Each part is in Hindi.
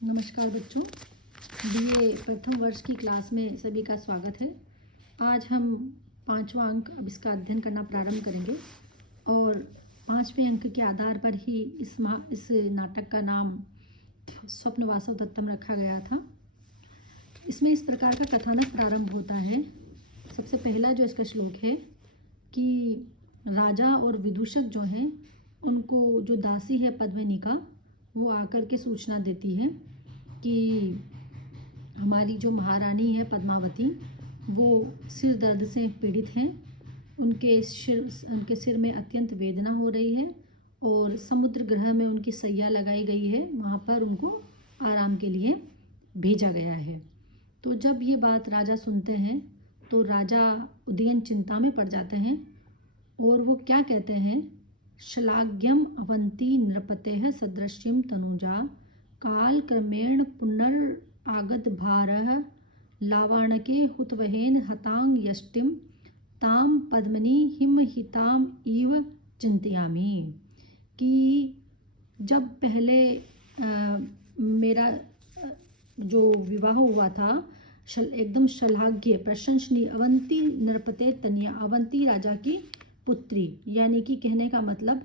नमस्कार बच्चों, बीए प्रथम वर्ष की क्लास में सभी का स्वागत है। आज हम 5वां अंक अब इसका अध्ययन करना प्रारंभ करेंगे और 5वें अंक के आधार पर ही इस नाटक का नाम स्वप्न वासवदत्तम रखा गया था। इसमें इस प्रकार का कथानक प्रारंभ होता है। सबसे पहला जो इसका श्लोक है कि राजा और विदूषक जो हैं उनको जो दासी है पद्मिनी वो आकर के सूचना देती है कि हमारी जो महारानी है पद्मावती वो सिर दर्द से पीड़ित हैं। उनके सिर में अत्यंत वेदना हो रही है और समुद्र ग्रह में उनकी सैया लगाई गई है, वहाँ पर उनको आराम के लिए भेजा गया है। तो जब ये बात राजा सुनते हैं तो राजा उदयन चिंता में पड़ जाते हैं और वो क्या कहते हैं, श्लाघ्यम अवंती नृपतेः सदृश्यम तनुजा काल क्रमेण पुनरागत भारः लावाणके हुतवहेन हतांग यष्टिम ताम पद्मिनी हिमहिताम इव चिंतयामि। कि जब पहले मेरा जो विवाह हुआ था एकदम श्लाघ्य प्रशंसनीय अवंती नृपते तनिया, अवंती राजा की पुत्री, यानी कि कहने का मतलब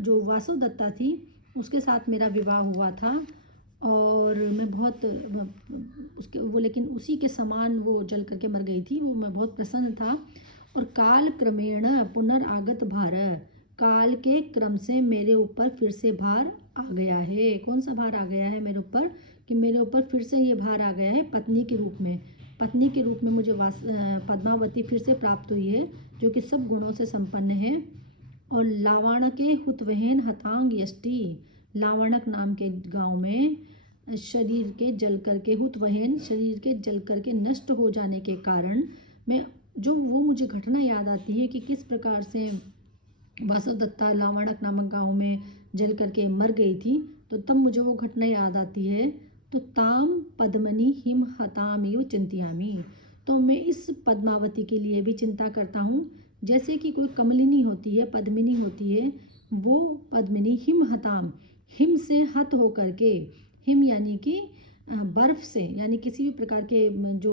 जो वासवदत्ता थी उसके साथ मेरा विवाह हुआ था और मैं बहुत उसके वो लेकिन उसी के समान वो जल करके मर गई थी। वो मैं बहुत प्रसन्न था और काल क्रमेण पुनरागत भार, काल के क्रम से मेरे ऊपर फिर से भार आ गया है। कौन सा भार आ गया है मेरे ऊपर? कि मेरे ऊपर फिर से ये भार आ गया है पत्नी के रूप में। पत्नी के रूप में मुझे पद्मावती फिर से प्राप्त हुई है जो कि सब गुणों से संपन्न है। और लावाणके हुतवहेन हतांग यष्टि, लावाणक नाम के गांव में शरीर के जल करके हुतवहेन, शरीर के जल करके नष्ट हो जाने के कारण मैं जो वो मुझे घटना याद आती है कि किस प्रकार से वासवदत्ता लावाणक नामक गांव में जल करके मर गई थी, तो तब मुझे वो घटना याद आती है। तो ताम पद्मनि हिम हतामिव चिंतयामि, तो मैं इस पद्मावती के लिए भी चिंता करता हूँ। जैसे कि कोई कमलिनी होती है, पद्मिनी होती है, वो पद्मिनी हिम हताम, हिम से हत हो करके, हिम यानी कि बर्फ से, यानी किसी भी प्रकार के जो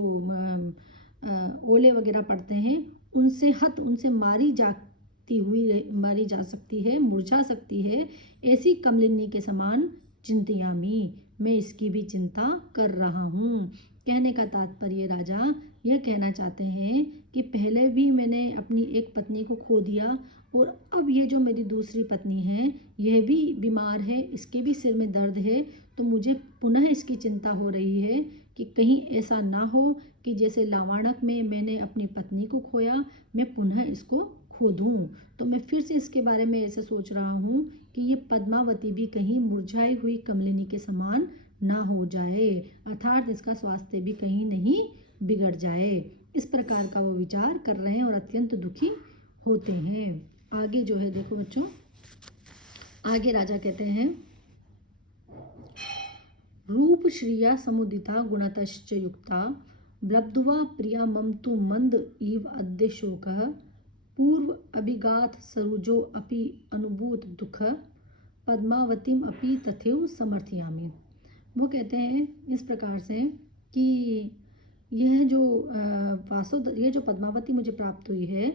ओले वगैरह पड़ते हैं उनसे हत, उनसे मारी जा सकती है, मुरझा सकती है, ऐसी कमलिनी के समान चिंतयामी, मैं इसकी भी चिंता कर रहा हूँ। कहने का तात्पर्य राजा यह कहना चाहते हैं कि पहले भी मैंने अपनी एक पत्नी को खो दिया और अब ये जो मेरी दूसरी पत्नी है यह भी बीमार है, इसके भी सिर में दर्द है, तो मुझे पुनः इसकी चिंता हो रही है कि कहीं ऐसा ना हो कि जैसे लावाणक में मैंने अपनी पत्नी को खोया मैं पुनः इसको खो दूँ। तो मैं फिर से इसके बारे में ऐसे सोच रहा हूँ कि ये पद्मावती भी कहीं मुरझाई हुई कमलिनी के समान ना हो जाए, अर्थात इसका स्वास्थ्य भी कहीं नहीं बिगड़ जाए। इस प्रकार का वो विचार कर रहे हैं और अत्यंत दुखी होते हैं। आगे जो है देखो बच्चों, आगे राजा कहते हैं, रूप श्रिया समुदिता गुणतश्च युक्ता ब्लब्ध्वा प्रिया मम तु मंद इव अद्य शोकः पूर्व अभिगात सरुजो अपि अनुभूत दुख पद्मावतीम अपि तथैव समर्थयामि। वो कहते हैं इस प्रकार से कि यह जो पद्मावती मुझे प्राप्त हुई है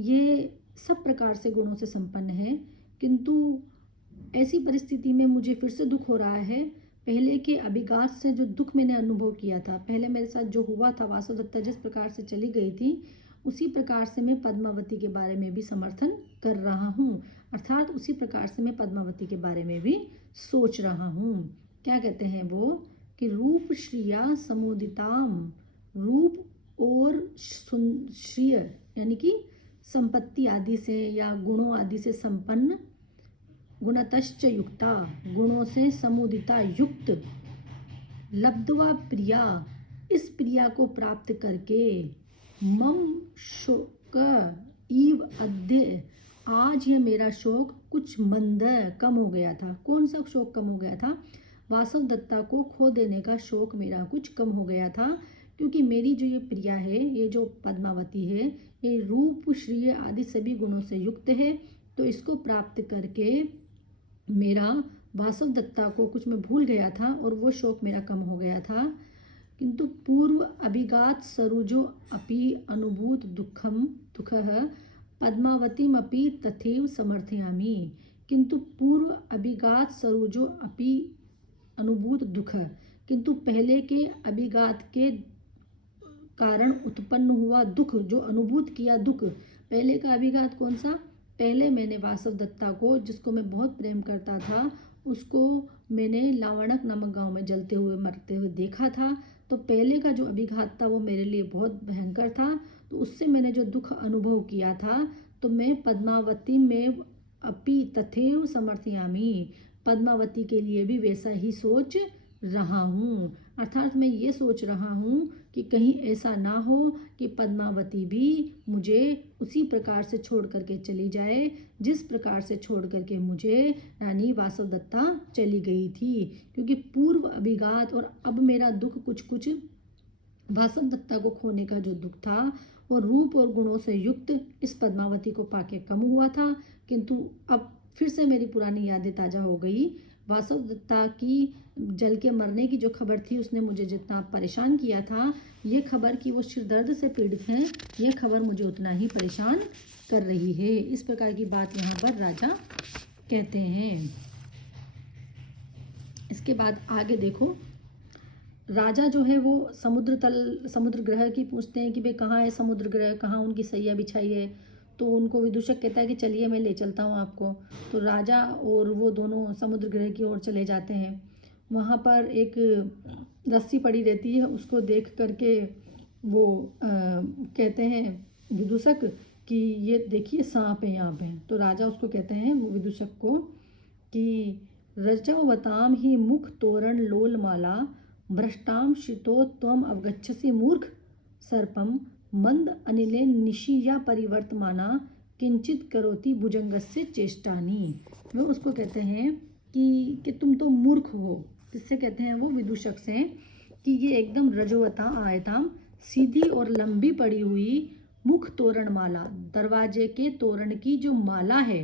ये सब प्रकार से गुणों से संपन्न है, किंतु ऐसी परिस्थिति में मुझे फिर से दुख हो रहा है। पहले के अभिघात से जो दुख मैंने अनुभव किया था, पहले मेरे साथ जो हुआ था, वासवदत्ता जिस प्रकार से चली गई थी उसी प्रकार से मैं पद्मावती के बारे में भी समर्थन कर रहा हूँ, अर्थात उसी प्रकार से मैं पद्मावती के बारे में भी सोच रहा हूँ। क्या कहते हैं वो कि रूप श्रिया समुदिताम, रूप और श्रिय यानी कि संपत्ति आदि से या गुणों आदि से संपन्न, गुणतश्च युक्ता, गुणों से समुदिता युक्त, लब्ध्वा प्रिया, इस प्रिया को प्राप्त करके, मम शोक इव अद्य, आज यह मेरा शोक कुछ मंद कम हो गया था। कौन सा शोक कम हो गया था? वासवदत्ता को खो देने का शोक मेरा कुछ कम हो गया था, क्योंकि मेरी जो ये प्रिया है, ये जो पद्मावती है, ये रूप श्रिय आदि सभी गुणों से युक्त है, तो इसको प्राप्त करके मेरा वासवदत्ता को कुछ मैं भूल गया था और वो शोक मेरा कम हो गया था। किंतु पूर्व अभिगात सरोजो अपि अनुभूत दुःखः पद्मावतीमपि तथैव समर्थयामि। किंतु पूर्व अभिगात सरोजो अपि अनुभूत दुःख, किंतु पहले के अभिघात के कारण उत्पन्न हुआ दुख, जो अनुभूत किया दुख। पहले का अभिघात कौन सा? पहले मैंने वासवदत्ता को, जिसको मैं बहुत प्रेम करता था, उसको मैंने लावणक नामक गांव में जलते हुए मरते हुए देखा था। तो पहले का जो अभिघात था वो मेरे लिए बहुत भयंकर था। तो उससे मैंने जो दुख अनुभव किया था, तो मैं पद्मावती में अपि तथैव समर्थयामि, पद्मावती के लिए भी वैसा ही सोच रहा हूँ। अर्थात मैं ये सोच रहा हूँ कि कहीं ऐसा ना हो कि पद्मावती भी मुझे उसी प्रकार से छोड़ करके चली जाए जिस प्रकार से छोड़ करके मुझे रानी वासवदत्ता चली गई थी। क्योंकि पूर्व अभिघात और अब मेरा दुख कुछ कुछ वासवदत्ता को खोने का जो दुख था और रूप और गुणों से युक्त इस पद्मावती को पाके कम हुआ था। किंतु अब फिर से मेरी पुरानी यादें ताज़ा हो गई। वासवदत्ता की जल के मरने की जो खबर थी, उसने मुझे जितना परेशान किया था, ये खबर कि वो सिर दर्द से पीड़ित हैं, ये खबर मुझे उतना ही परेशान कर रही है। इस प्रकार की बात यहाँ पर राजा कहते हैं। इसके बाद आगे देखो, राजा जो है वो समुद्र ग्रह की पूछते हैं कि भाई कहाँ है समुद्र ग्रह, कहाँ उनकी सैया बिछाई है। तो उनको विदूषक कहता है कि चलिए मैं ले चलता हूँ आपको। तो राजा और वो दोनों समुद्र ग्रह की ओर चले जाते हैं। वहाँ पर एक रस्सी पड़ी रहती है, उसको देख करके वो कहते हैं विदूषक कि ये देखिए सांप है यहाँ पे। तो राजा उसको कहते हैं वो विदूषक को कि रजवताम ही मुख तोरण लोल माला भ्रष्टाम शितो त्वम अवगच्छसि मूर्ख सर्पम मंद अनिले निशिया परिवर्तमाना किंचित करोति भुजंगस्य चेष्टानी। वो उसको कहते हैं कि तुम तो मूर्ख हो। किससे कहते हैं वो? विदूषक से, कि ये एकदम रजोवता आयताम, सीधी और लंबी पड़ी हुई मुख तोरण माला, दरवाजे के तोरण की जो माला है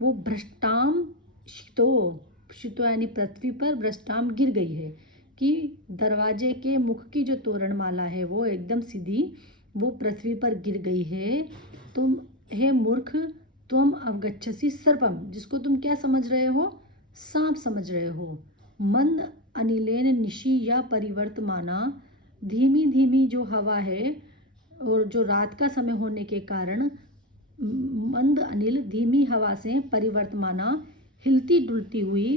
वो भ्रष्टाम शितो यानी पृथ्वी पर भ्रष्टाम गिर गई है, कि दरवाजे के मुख की जो तोरण माला है वो एकदम सीधी वो पृथ्वी पर गिर गई है। तुम हे मूर्ख, तुम अवगच्छसि सर्पम, जिसको तुम क्या समझ रहे हो? सांप समझ रहे हो। मंद अनिलेन निशी या परिवर्तमाना, धीमी धीमी जो हवा है और जो रात का समय होने के कारण मंद अनिल धीमी हवा से परिवर्तमाना हिलती डुलती हुई,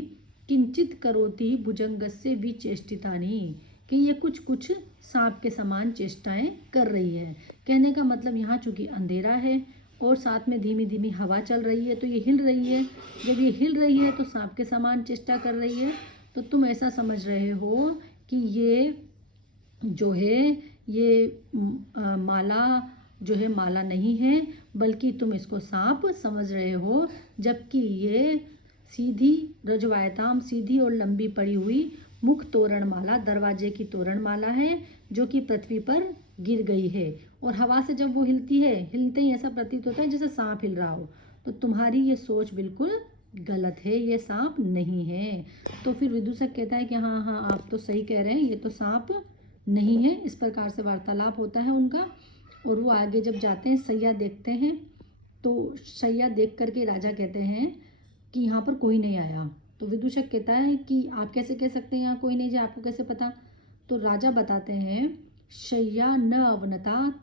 किंचित करोति भुजंगस्य विचेष्टितानि, कि ये कुछ कुछ सांप के समान चेष्टाएं कर रही है। कहने का मतलब यहाँ चूंकि अंधेरा है और साथ में धीमी धीमी हवा चल रही है तो ये हिल रही है। जब ये हिल रही है तो सांप के समान चेष्टा कर रही है। तो तुम ऐसा समझ रहे हो कि ये जो है ये माला जो है माला नहीं है, बल्कि तुम इसको सांप समझ रहे हो। जबकि ये सीधी रजवायताम, सीधी और लंबी पड़ी हुई मुख तोरण माला, दरवाजे की तोरण माला है जो कि पृथ्वी पर गिर गई है। और हवा से जब वो हिलती है, हिलते ही ऐसा प्रतीत होता है जैसे सांप हिल रहा हो। तो तुम्हारी ये सोच बिल्कुल गलत है, ये सांप नहीं है। तो फिर विदूषक कहता है कि हाँ हाँ आप तो सही कह रहे हैं, ये तो सांप नहीं है। इस प्रकार से वार्तालाप होता है उनका। और वो आगे जब जाते हैं सैया देखते हैं, तो सैया देख करके राजा कहते हैं कि यहाँ पर कोई नहीं आया। तो विदूषक कहता है कि आप कैसे कह सकते हैं यहाँ कोई नहीं जाए, आपको कैसे पता? तो राजा बताते हैं, शय्या न अवनता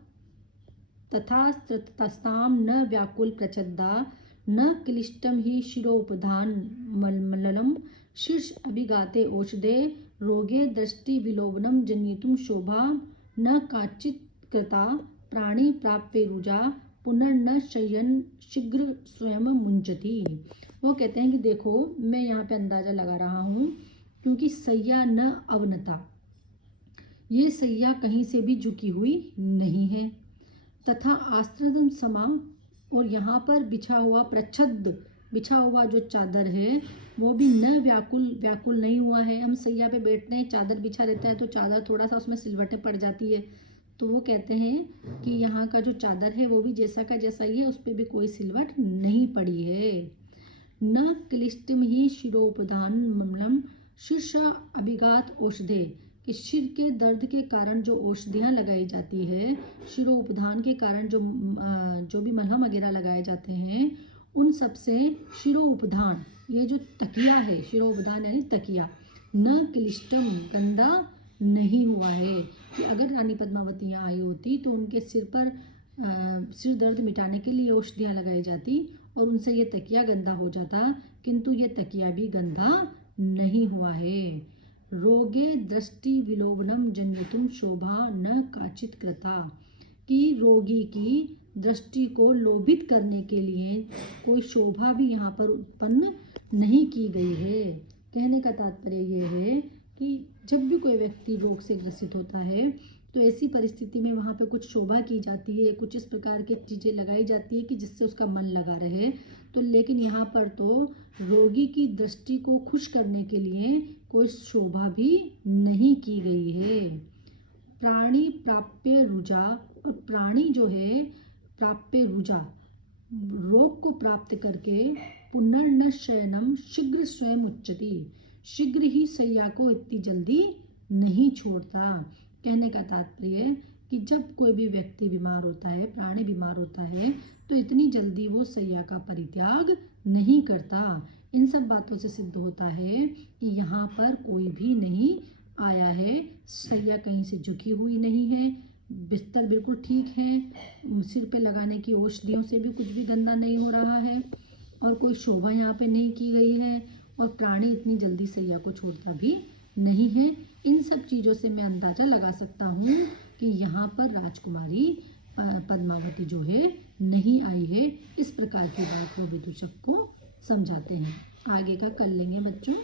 तथा तस्ताम न व्याकुल प्रचद्दा न क्लिष्टम ही शिरोपधान मलमलम शीर्ष अभिगाते औषधे रोगे दृष्टि विलोभनम जनितुम शोभा न काचित कृता प्राणी प्राप्य रुजा पुनर्न शयन शीघ्र स्वयं मुंचती। वो कहते हैं कि देखो मैं यहाँ पे अंदाजा लगा रहा हूँ, क्योंकि सैया न अवनता, ये सैया कहीं से भी झुकी हुई नहीं है, तथा आस्त्रदम समा, और यहाँ पर बिछा हुआ प्रच्छद, बिछा हुआ जो चादर है वो भी न व्याकुल नहीं हुआ है। हम सैया पे बैठते हैं, चादर बिछा रहता है तो चादर थोड़ा सा उसमें सिलवटें पड़ जाती है। तो वो कहते हैं कि यहाँ का जो चादर है वो भी जैसा का जैसा ही है, उस पर भी कोई सिलवट नहीं पड़ी है। न क्लिष्टम ही शिरोपदान ममलम शीर्ष अभिघात औषधे, कि सिर के दर्द के कारण जो औषधियाँ लगाई जाती है, शिरोपधान के कारण जो भी मलहम वगैरह लगाए जाते हैं, उन सब से शिरोपधान, ये जो तकिया है, शिरोपधान यानी तकिया, न क्लिष्टम, गंदा नहीं हुआ है। कि अगर रानी पद्मावती यहाँ आई होती तो उनके सिर पर सिर दर्द मिटाने के लिए औषधियाँ लगाई जाती और उनसे ये तकिया गंदा हो जाता, किंतु ये तकिया भी गंदा नहीं हुआ है। रोगे दृष्टि विलोभनम जन्यतुम शोभा न काचित कृता, कि रोगी की दृष्टि को लोभित करने के लिए कोई शोभा भी यहाँ पर उत्पन्न नहीं की गई है। कहने का तात्पर्य ये है कि जब भी कोई व्यक्ति रोग से ग्रसित होता है तो ऐसी परिस्थिति में वहाँ पे कुछ शोभा की जाती है, कुछ इस प्रकार की चीज़ें लगाई जाती है कि जिससे उसका मन लगा रहे। तो लेकिन यहाँ पर तो रोगी की दृष्टि को खुश करने के लिए कोई शोभा भी नहीं की गई है। प्राणी प्राप्य रुजा, और प्राणी जो है प्राप्य रुजा, रोग को प्राप्त करके पुनर्न शयनम शीघ्र स्वयं उच्चति, शीघ्र ही सैया को इतनी जल्दी नहीं छोड़ता। कहने का तात्पर्य कि जब कोई भी व्यक्ति बीमार होता है, प्राणी बीमार होता है, तो इतनी जल्दी वो सैया का परित्याग नहीं करता। इन सब बातों से सिद्ध होता है कि यहाँ पर कोई भी नहीं आया है, सैया कहीं से झुकी हुई नहीं है, बिस्तर बिल्कुल ठीक है, सिर पे लगाने की औषधियों से भी कुछ भी गंदा नहीं हो रहा है और कोई शोभा यहाँ पे नहीं की गई है और प्राणी इतनी जल्दी सैया को छोड़ता भी नहीं है। इन सब चीज़ों से मैं अंदाज़ा लगा सकता हूँ कि यहाँ पर राजकुमारी पद्मावती जो है नहीं आई है। इस प्रकार की बात वो विदूषक को समझाते हैं। आगे का कर लेंगे बच्चों।